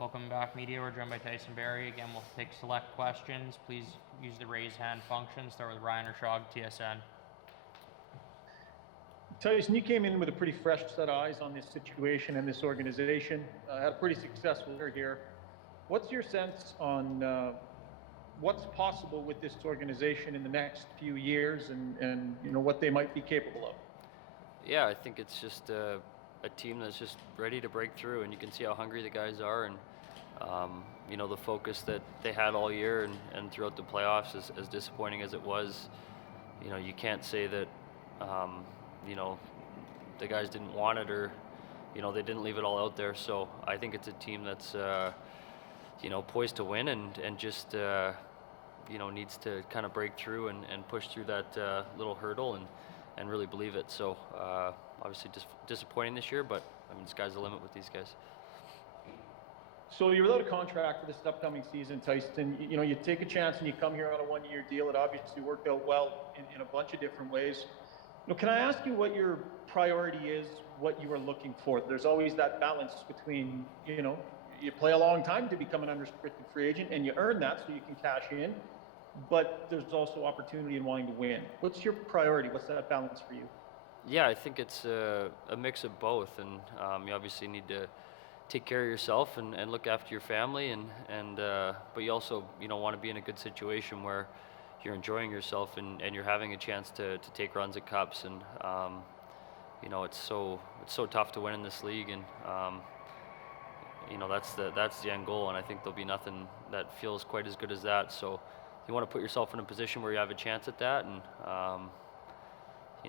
Welcome back, media. We're joined by Tyson Barrie. Again, we'll take select questions. Please use the raise hand function. Start with Ryan Ershog, TSN. Tyson, you came in with a pretty fresh set of eyes on this situation and this organization. Had a pretty successful year here. What's your sense on what's possible with this organization in the next few years and what they might be capable of? Yeah, I think it's just a team that's just ready to break through, and you can see how hungry the guys are, and the focus that they had all year and throughout the playoffs, as disappointing as it was. You can't say that the guys didn't want it, or they didn't leave it all out there. So I think it's a team that's poised to win and just needs to kind of break through and push through that little hurdle and really believe it. So obviously just disappointing this year, but I mean, the sky's the limit with these guys. So you're without a contract for this upcoming season, Tyson. You take a chance and you come here on a one-year deal. It obviously worked out well in a bunch of different ways. Can I ask you what your priority is, what you are looking for? There's always that balance between, you play a long time to become an unrestricted free agent and you earn that so you can cash in, but there's also opportunity in wanting to win. What's your priority? What's that balance for you? Yeah, I think it's a mix of both, and you obviously need to take care of yourself and look after your family, but you also want to be in a good situation where you're enjoying yourself and you're having a chance to take runs at cups, and it's so tough to win in this league, and that's the end goal, and I think there'll be nothing that feels quite as good as that. So you want to put yourself in a position where you have a chance at that, and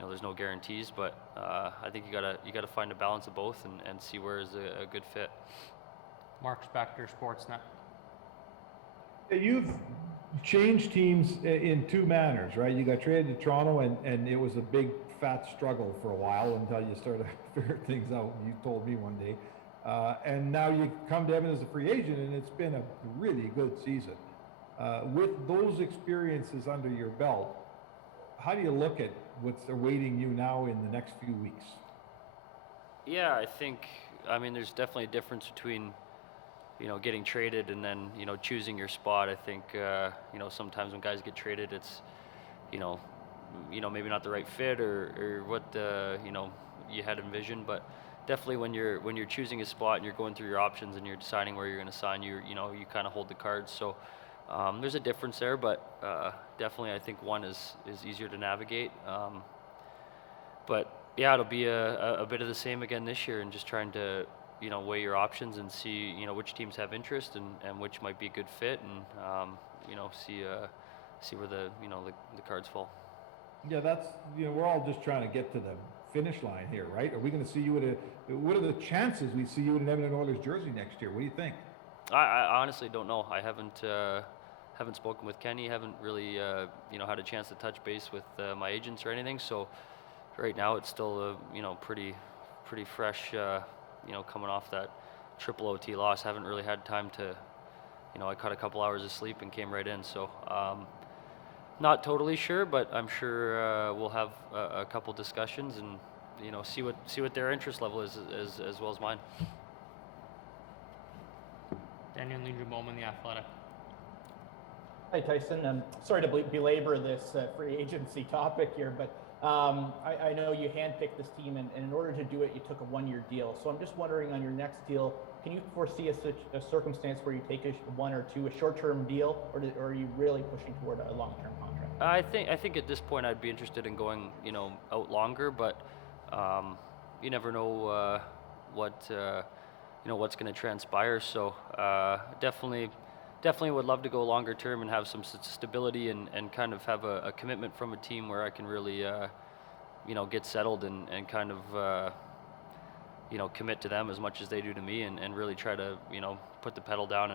there's no guarantees, but I think you gotta find a balance of both and see where is a good fit. Mark Spector, Sportsnet. You've changed teams in two manners, right? You got traded to Toronto, and it was a big fat struggle for a while until you started to figure things out. You told me one day. And now you come to Edmonton as a free agent, and it's been a really good season. With those experiences under your belt, how do you look at what's awaiting you now in the next few weeks? Yeah, I mean, there's definitely a difference between, getting traded and then, choosing your spot. I think, sometimes when guys get traded, it's, maybe not the right fit or what, you had envisioned, but definitely when you're choosing a spot and you're going through your options and you're deciding where you're going to sign, you kind of hold the cards. So there's a difference there, but definitely I think one is easier to navigate. But yeah, it'll be a bit of the same again this year, and just trying to weigh your options and see which teams have interest and which might be a good fit, and see where the cards fall. Yeah, that's we're all just trying to get to the finish line here, right? Are we going to see you what are the chances we see you in an Edmonton Oilers jersey next year? What do you think? I honestly don't know. I haven't spoken with Kenny. Haven't really had a chance to touch base with my agents or anything. So right now it's still pretty fresh. Coming off that triple OT loss, haven't really had time to. I caught a couple hours of sleep and came right in. So not totally sure, but I'm sure we'll have a couple discussions and see what their interest level is as well as mine. Daniel Nugent-Bowman, The Athletic. Hi, Tyson. Sorry to belabor this free agency topic here, but I know you handpicked this team, and in order to do it, you took a one-year deal. So I'm just wondering, on your next deal, can you foresee a circumstance where you take a short-term deal, or are you really pushing toward a long-term contract? I think at this point I'd be interested in going out longer, but you never know what's going to transpire. So definitely would love to go longer term and have some stability and kind of have a commitment from a team where I can really get settled and kind of commit to them as much as they do to me, and really try to put the pedal down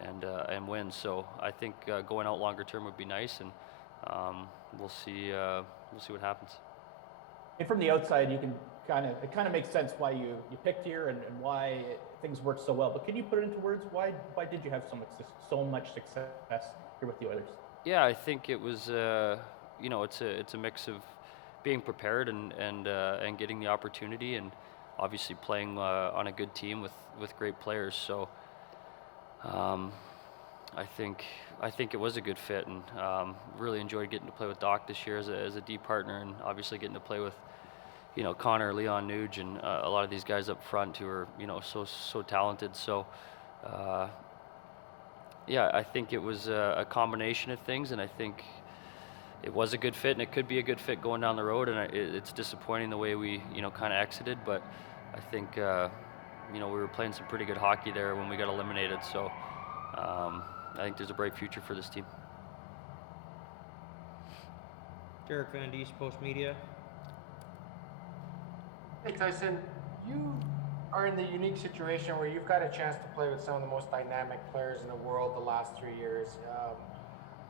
and win. So I think going out longer term would be nice, and we'll see what happens. And from the outside, it kind of makes sense why you picked here and why things worked so well. But can you put it into words? Why did you have so much success here with the Oilers? Yeah, I think it was it's a mix of being prepared and getting the opportunity, and obviously playing on a good team with great players. So I think it was a good fit, and really enjoyed getting to play with Doc this year as a D partner, and obviously getting to play with Connor, Leon, Nuge, and a lot of these guys up front who are so talented. So yeah, I think it was a combination of things, and I think it was a good fit, and it could be a good fit going down the road. And it's disappointing the way we kind of exited, but I think we were playing some pretty good hockey there when we got eliminated. So I think there's a bright future for this team. Derek Van Diest, Post Media. Hey Tyson, you are in the unique situation where you've got a chance to play with some of the most dynamic players in the world the last 3 years.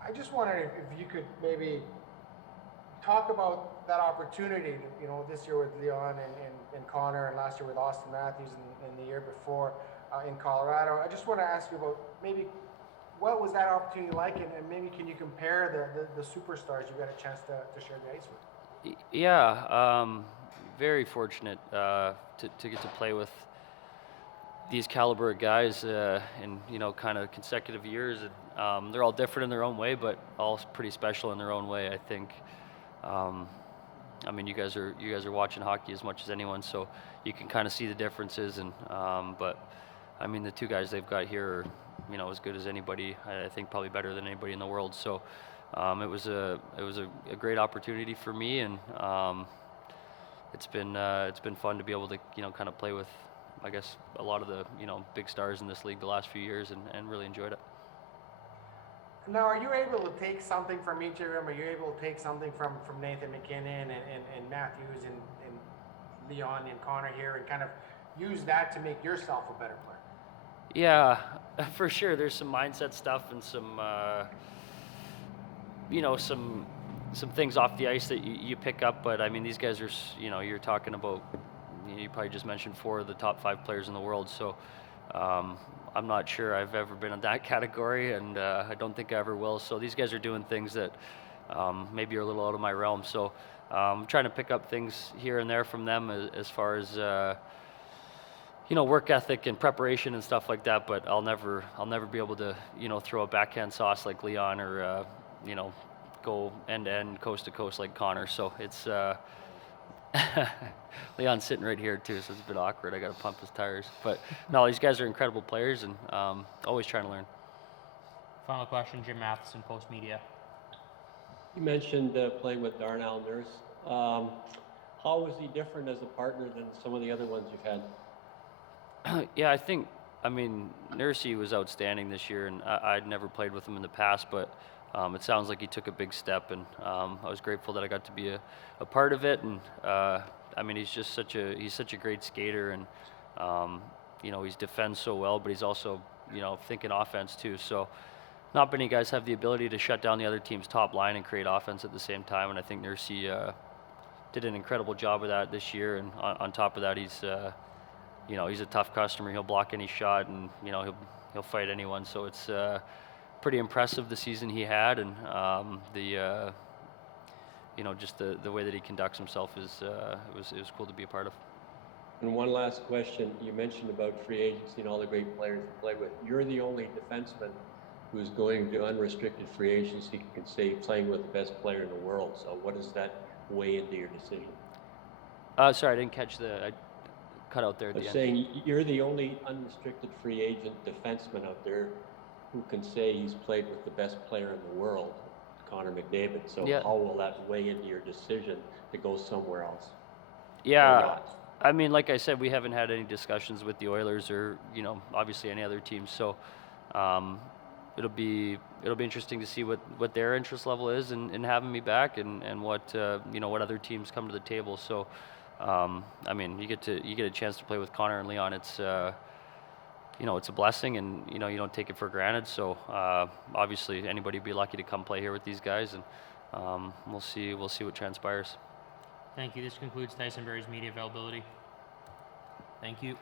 I just wondered if you could maybe talk about that opportunity, this year with Leon and Connor, and last year with Austin Matthews, and the year before in Colorado. I just want to ask you about maybe what was that opportunity like, and maybe can you compare the superstars you got a chance to share the ice with? Yeah, very fortunate to get to play with these caliber of guys in kind of consecutive years. And, they're all different in their own way, but all pretty special in their own way. I think. I mean, you guys are watching hockey as much as anyone, so you can kind of see the differences. And but I mean, the two guys they've got here are as good as anybody. I think probably better than anybody in the world. So it was a great opportunity for me, and it's been fun to be able to kind of play with, I guess, a lot of the big stars in this league the last few years, and really enjoyed it. Now, are you able to take something from each of them? Are you able to take something from Nathan McKinnon and Matthews and Leon and Connor here, and kind of use that to make yourself a better player? Yeah, for sure. There's some mindset stuff and some some things off the ice that you pick up. But I mean, these guys are you're talking about, you probably just mentioned 4 of the top 5 players in the world. So I'm not sure I've ever been in that category, and I don't think I ever will. So these guys are doing things that maybe are a little out of my realm. So I'm trying to pick up things here and there from them as far as work ethic and preparation and stuff like that. But I'll never be able to throw a backhand sauce like Leon, or go end to end, coast to coast like Connor. So it's Leon's sitting right here too, so it's a bit awkward. I got to pump his tires. But no, these guys are incredible players, and always trying to learn. Final question, Jim Matheson, Post Media. You mentioned playing with Darnell Nurse. How was he different as a partner than some of the other ones you've had? Yeah, I mean, Nursey was outstanding this year, and I'd never played with him in the past, but it sounds like he took a big step, and I was grateful that I got to be a part of it. And I mean, he's such a great skater, and he defends so well, but he's also thinking offense too. So not many guys have the ability to shut down the other team's top line and create offense at the same time. And I think Nursey did an incredible job of that this year. And on top of that, he's a tough customer. He'll block any shot, and he'll fight anyone. So it's pretty impressive the season he had, and just the way that he conducts himself it was cool to be a part of. And one last question. You mentioned about free agency and all the great players you play with. You're the only defenseman who's going to unrestricted free agency, can say, playing with the best player in the world. So what does that weigh into your decision? Sorry, I didn't catch I cut out there at the end. I'm saying you're the only unrestricted free agent defenseman out there who can say he's played with the best player in the world, Connor McDavid. So yeah. How will that weigh into your decision to go somewhere else? Yeah, I mean, like I said, we haven't had any discussions with the Oilers or obviously any other team. So it'll be interesting to see what their interest level is in having me back, and what what other teams come to the table. So I mean, you get a chance to play with Connor and Leon. It's it's a blessing, and you don't take it for granted. So obviously anybody would be lucky to come play here with these guys, and we'll see what transpires. Thank you. This concludes Tyson Barrie's media availability. Thank you.